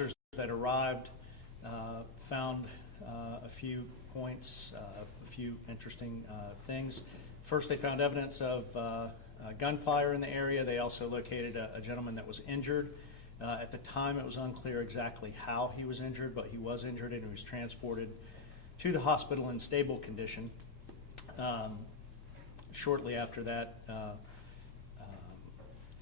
officers that arrived found a few points, a few interesting things. First, they found evidence of gunfire in the area. They also located a gentleman that was injured. At the time, it was unclear exactly how he was injured, but he was injured and he was transported to the hospital in stable condition. Shortly after that,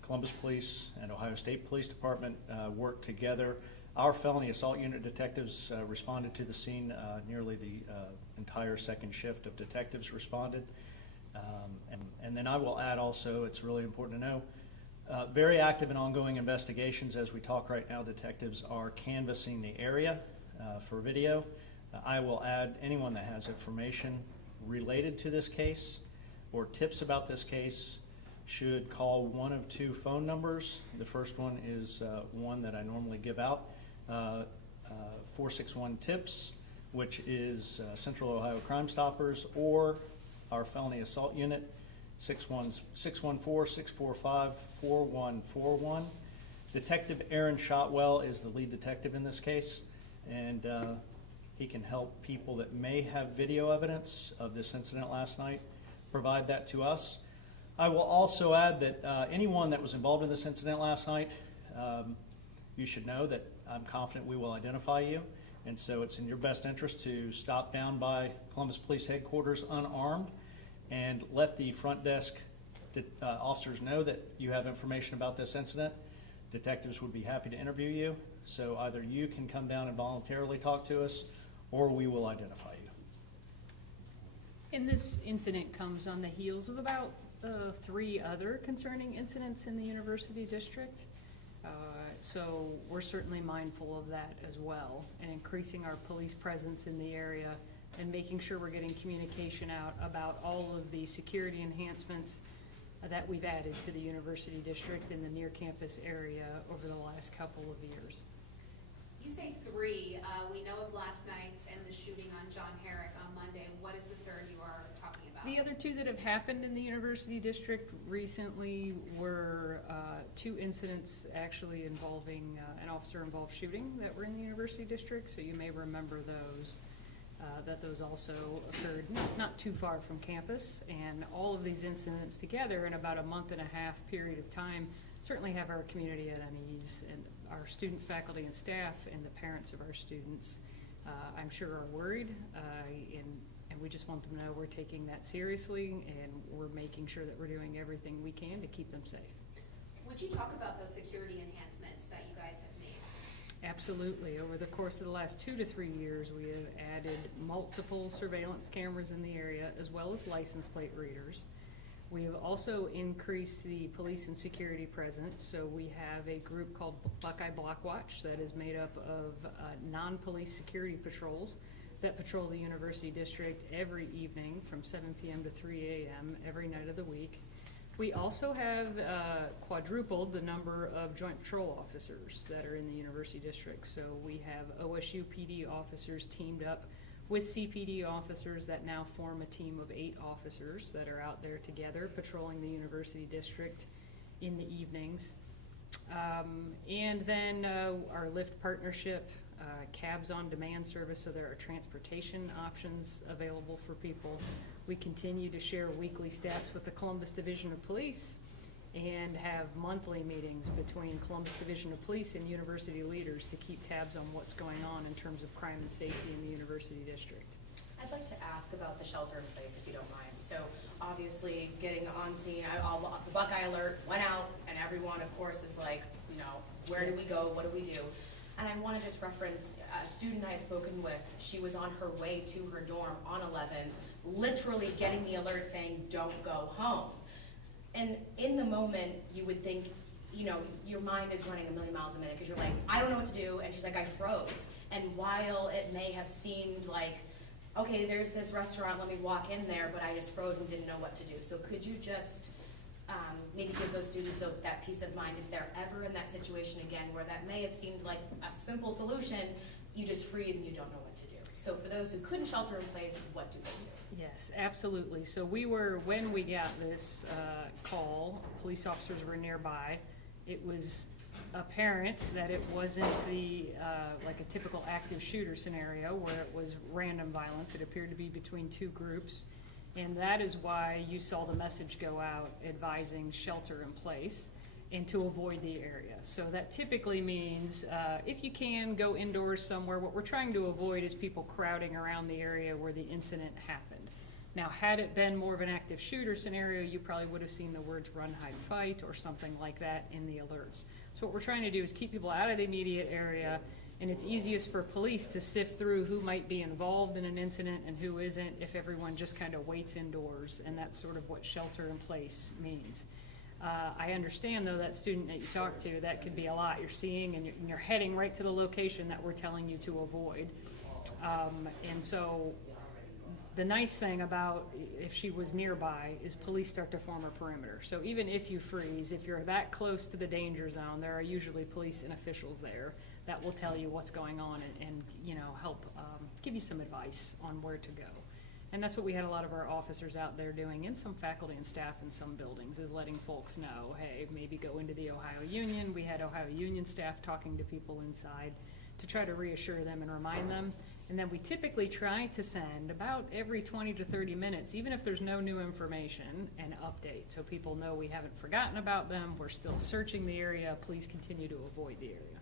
Columbus Police and Ohio State Police Department worked together. Our felony assault unit detectives responded to the scene. Nearly the entire second shift of detectives responded. And then I will add also, it's really important to know, very active and ongoing investigations. As we talk right now, detectives are canvassing the area for video. I will add anyone that has information related to this case or tips about this case should call one of two phone numbers. The first one is one that I normally give out, 461-TIPS, which is Central Ohio Crime Stoppers, or our felony assault unit, 614-645-4141. Detective Aaron Shotwell is the lead detective in this case, and he can help people that may have video evidence of this incident last night provide that to us. I will also add that anyone that was involved in this incident last night, you should know that I'm confident we will identify you, and so it's in your best interest to stop down by Columbus Police Headquarters unarmed and let the front desk officers know that you have information about this incident. Detectives would be happy to interview you, so either you can come down and voluntarily talk to us, or we will identify you. And this incident comes on the heels of about 3 other concerning incidents in the University District. So we're certainly mindful of that as well, and increasing our police presence in the area and making sure we're getting communication out about all of the security enhancements that we've added to the University District in the near campus area over the last couple of years. You say 3. We know of last night's and the shooting on John Herrick on Monday. What is the third you are talking about? The other 2 that have happened in the University District recently were 2 incidents actually involving an officer-involved shooting that were in the University District, so you may remember those. That those also occurred not too far from campus, and all of these incidents together in about a month-and-a-half period of time certainly have our community at unease, and our students, faculty, and staff, and the parents of our students, I'm sure, are worried, and we just want them to know we're taking that seriously, and we're making sure that we're doing everything we can to keep them safe. Would you talk about those security enhancements that you guys have made? Absolutely. Over the course of the last 2 to 3 years, we have added multiple surveillance cameras in the area, as well as license plate readers. We have also increased the police and security presence, so we have a group called Buckeye Block Watch that is made up of non-police security patrols that patrol the University District every evening from 7 p.m. to 3 a.m. every night of the week. We also have quadrupled the number of joint patrol officers that are in the University District. So we have OSU PD officers teamed up with CPD officers that now form a team of 8 officers that are out there together patrolling the University District in the evenings. And then our Lyft partnership, cabs on demand service, so there are transportation options available for people. We continue to share weekly stats with the Columbus Division of Police and have monthly meetings between Columbus Division of Police and university leaders to keep tabs on what's going on in terms of crime and safety in the University District. I'd like to ask about the shelter in place, if you don't mind. So obviously getting on scene, the Buckeye Alert went out, and everyone, of course, is like, you know, where do we go, what do we do? And I want to just reference a student I had spoken with. She was on her way to her dorm on 11, literally getting the alert saying, don't go home. And in the moment, you would think, you know, your mind is running a million miles a minute because you're like, I don't know what to do. And she's like, I froze. And while it may have seemed like, okay, there's this restaurant, let me walk in there, but I just froze and didn't know what to do. So could you just maybe give those students that peace of mind if they're ever in that situation again where that may have seemed like a simple solution, you just freeze and you don't know what to do. So for those who couldn't shelter in place, what do they do? Yes, absolutely. So when we got this call, police officers were nearby. It was apparent that it wasn't like a typical active shooter scenario where it was random violence. It appeared to be between two groups. And that is why you saw the message go out advising shelter in place and to avoid the area. So that typically means if you can, go indoors somewhere. What we're trying to avoid is people crowding around the area where the incident happened. Now, had it been more of an active shooter scenario, you probably would have seen the words run, hide, fight or something like that in the alerts. So what we're trying to do is keep people out of the immediate area, and it's easiest for police to sift through who might be involved in an incident and who isn't if everyone just kind of waits indoors, and that's sort of what shelter in place means. I understand, though, that student that you talked to, that could be a lot you're seeing, and you're heading right to the location that we're telling you to avoid. And so the nice thing about if she was nearby is police start to form a perimeter. So even if you freeze, if you're that close to the danger zone, there are usually police and officials there that will tell you what's going on and you know, help give you some advice on where to go. And that's what we had a lot of our officers out there doing, and some faculty and staff in some buildings, is letting folks know, hey, maybe go into the Ohio Union. We had Ohio Union staff talking to people inside to try to reassure them and remind them. And then we typically try to send about every 20 to 30 minutes, even if there's no new information, an update, so people know we haven't forgotten about them, we're still searching the area, please continue to avoid the area.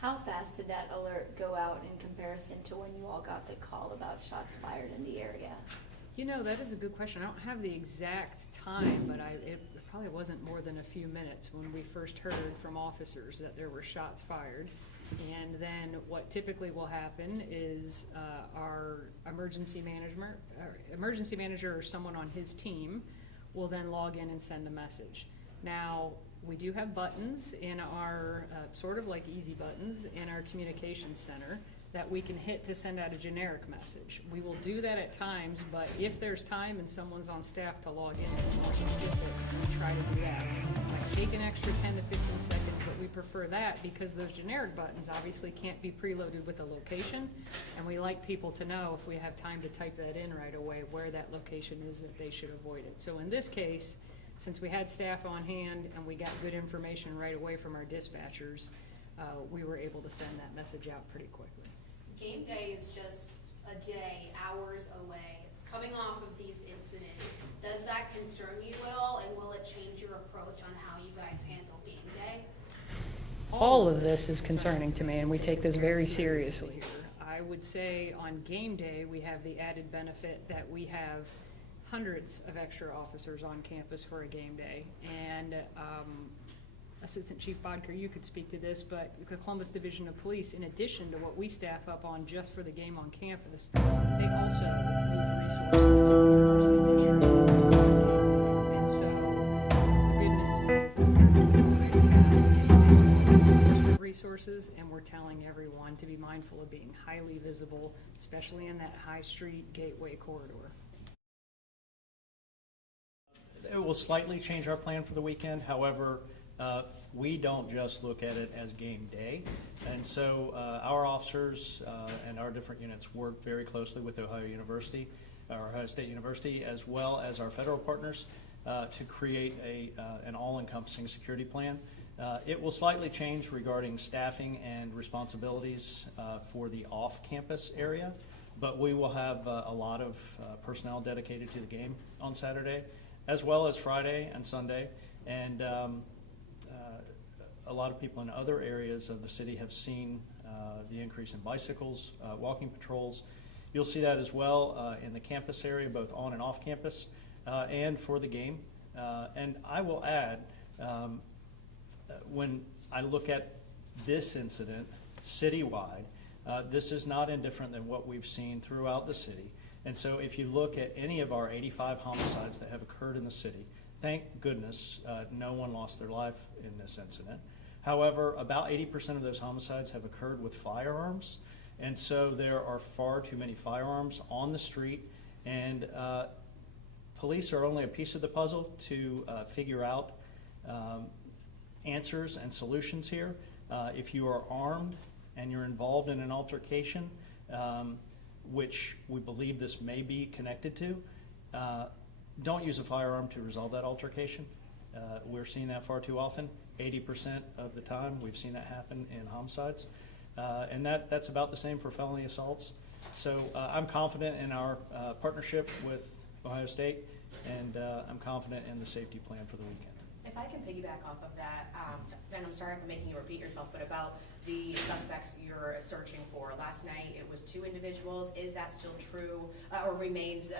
How fast did that alert go out in comparison to when you all got the call about shots fired in the area? You know, that is a good question. I don't have the exact time, but it probably wasn't more than a few minutes when we first heard from officers that there were shots fired. And then what typically will happen is our emergency manager or someone on his team will then log in and send a message. Now, we do have buttons in our, sort of like easy buttons in our communications center that we can hit to send out a generic message. We will do that at times, but if there's time and someone's on staff to log in and be more specific, we try to do that. It might take an extra 10 to 15 seconds, but we prefer that because those generic buttons obviously can't be preloaded with a location, and we like people to know if we have time to type that in right away where that location is that they should avoid it. So in this case, since we had staff on hand and we got good information right away from our dispatchers, we were able to send that message out pretty quickly. Game day is just a day, hours away. Coming off of these incidents, does that concern you at all, and will it change your approach on how you guys handle game day? All of this is concerning to me, and we take this very seriously. I would say on game day, we have the added benefit that we have hundreds of extra officers on campus for a game day. And Assistant Chief Bodker, you could speak to this, but the Columbus Division of Police, in addition to what we staff up on just for the game on campus, they also move resources to the University District. And so the good news is that we're enforcement resources, and we're telling everyone to be mindful of being highly visible, especially in that High Street Gateway corridor. It will slightly change our plan for the weekend. However, we don't just look at it as game day. And so our officers and our different units work very closely with Ohio State University, as well as our federal partners to create an all-encompassing security plan. It will slightly change regarding staffing and responsibilities for the off-campus area, but we will have a lot of personnel dedicated to the game on Saturday, as well as Friday and Sunday. And a lot of people in other areas of the city have seen the increase in bicycles, walking patrols. You'll see that as well in the campus area, both on and off campus, and for the game. And I will add, when I look at this incident citywide, this is not indifferent than what we've seen throughout the city. And so if you look at any of our 85 homicides that have occurred in the city, thank goodness no one lost their life in this incident. However, about 80% of those homicides have occurred with firearms, and so there are far too many firearms on the street, and police are only a piece of the puzzle to figure out answers and solutions here. If you are armed and you're involved in an altercation, which we believe this may be connected to, don't use a firearm to resolve that altercation. We're seeing that far too often. 80% of the time, we've seen that happen in homicides. And that's about the same for felony assaults. So I'm confident in our partnership with Ohio State, and I'm confident in the safety plan for the weekend. If I can piggyback off of that, and I'm sorry if I'm making you repeat yourself, but about the suspects you're searching for. Last night it was 2 individuals. Is that still true, or remains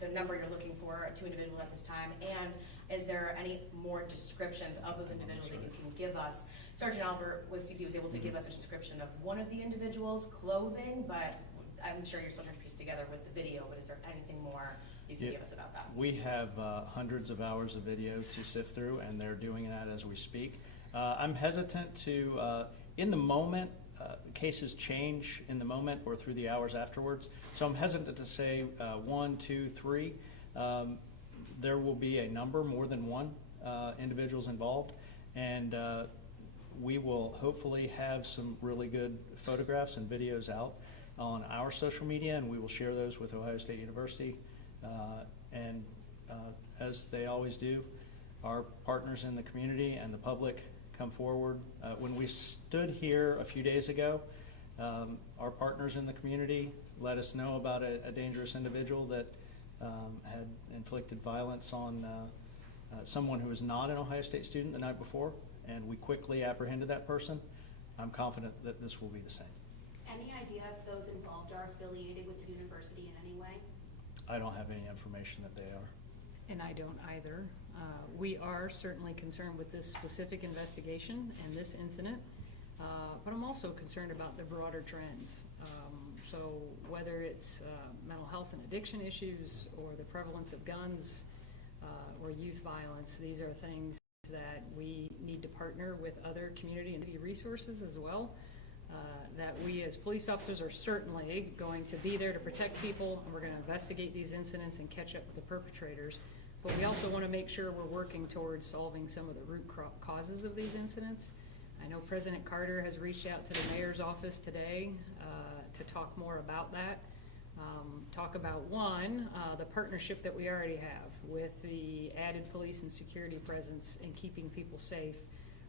the number you're looking for, 2 individuals at this time? And is there any more descriptions of those individuals that you can give us? Sergeant Albert with CPD was able to give us a description of one of the individuals' clothing, but I'm sure you're still trying to piece together with the video, but is there anything more you can give us about that? We have hundreds of hours of video to sift through, and they're doing that as we speak. I'm hesitant to, in the moment, cases change in the moment or through the hours afterwards. So I'm hesitant to say 1, 2, 3. There will be a number, more than one individuals involved, and we will hopefully have some really good photographs and videos out on our social media, and we will share those with Ohio State University. And as they always do, our partners in the community and the public come forward. When we stood here a few days ago, our partners in the community let us know about a dangerous individual that had inflicted violence on someone who was not an Ohio State student the night before, and we quickly apprehended that person. I'm confident that this will be the same. Any idea if those involved are affiliated with the university in any way? I don't have any information that they are. And I don't either. We are certainly concerned with this specific investigation and this incident, but I'm also concerned about the broader trends. So whether it's mental health and addiction issues, or the prevalence of guns, or youth violence, these are things that we need to partner with other community and resources as well. That we as police officers are certainly going to be there to protect people, and we're going to investigate these incidents and catch up with the perpetrators. But we also want to make sure we're working towards solving some of the root causes of these incidents. I know President Carter has reached out to the mayor's office today to talk more about that. Talk about the partnership that we already have with the added police and security presence and keeping people safe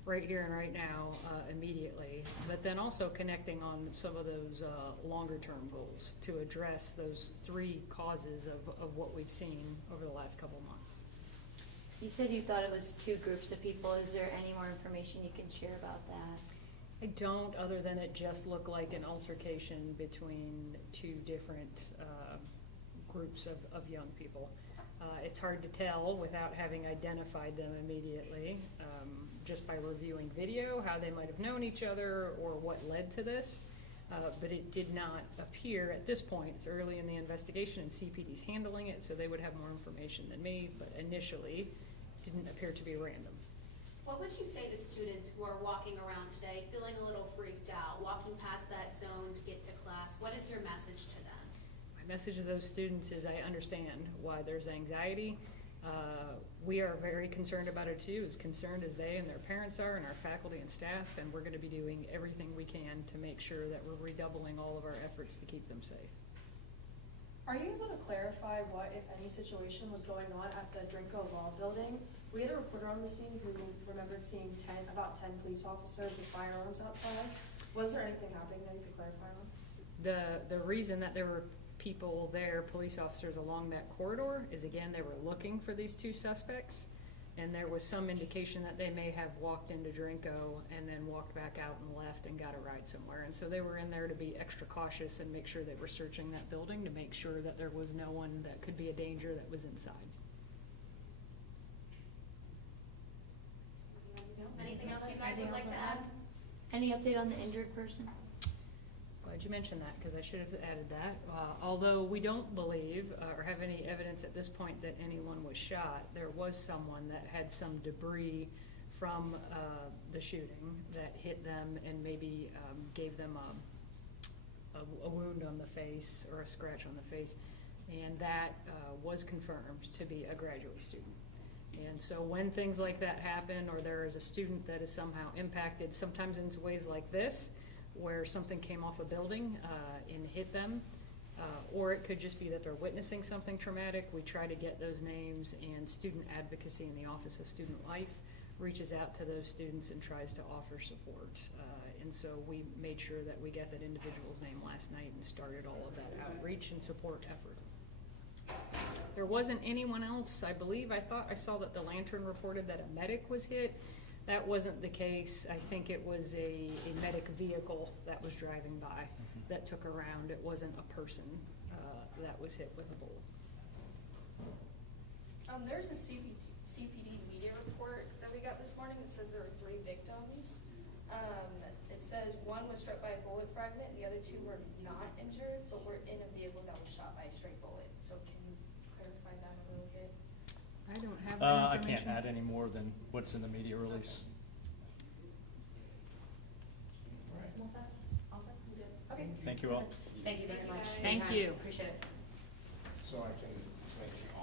right here and right now, immediately, but then also connecting on some of those longer term goals to address those 3 causes of what we've seen over the last couple months. You said you thought it was 2 groups of people. Is there any more information you can share about that? I don't, other than it just looked like an altercation between 2 different groups of young people. It's hard to tell without having identified them immediately, just by reviewing video, how they might have known each other or what led to this. But it did not appear at this point, it's early in the investigation and CPD's handling it, so they would have more information than me, but initially it didn't appear to be random. What would you say to students who are walking around today feeling a little freaked out, walking past that zone to get to class? What is your message to them? My message to those students is I understand why there's anxiety. We are very concerned about it too, as concerned as they and their parents are, and our faculty and staff, and we're going to be doing everything we can to make sure that we're redoubling all of our efforts to keep them safe. Are you able to clarify what, if any, situation was going on at the Drinko Law Building? We had a reporter on the scene who remembered seeing about 10 police officers with firearms outside. Was there anything happening that you could clarify on? The reason that there were people there, police officers along that corridor, is again, they were looking for these 2 suspects, and there was some indication that they may have walked into Drinko and then walked back out and left and got a ride somewhere. And so they were in there to be extra cautious and make sure they were searching that building to make sure that there was no one that could be a danger that was inside. Anything else you guys would like to add? Any update on the injured person? Glad you mentioned that, because I should have added that. Although we don't believe or have any evidence at this point that anyone was shot, there was someone that had some debris from the shooting that hit them and maybe gave them a wound on the face or a scratch on the face, and that was confirmed to be a graduate student. And so when things like that happen, or there is a student that is somehow impacted, sometimes in ways like this, where something came off a building and hit them, Or it could just be that they're witnessing something traumatic. We try to get those names, and student advocacy in the Office of Student Life reaches out to those students and tries to offer support. And so we made sure that we got that individual's name last night and started all of that outreach and support effort. There wasn't anyone else, I believe. I thought I saw that the Lantern reported that a medic was hit. That wasn't the case. I think it was a medic vehicle that was driving by that took a round. It wasn't a person that was hit with a bullet. There's a CPD media report that we got this morning that says there were 3 victims. It says 1 was struck by a bullet fragment, and the other 2 were not injured, but were in a vehicle that was shot by a stray bullet. So can you clarify that a little bit? I don't have that I information. can't add any more than what's in the media release. All set? All set? You good? Okay. Thank you all. Thank you very much. Thank you. Appreciate it. So I can make some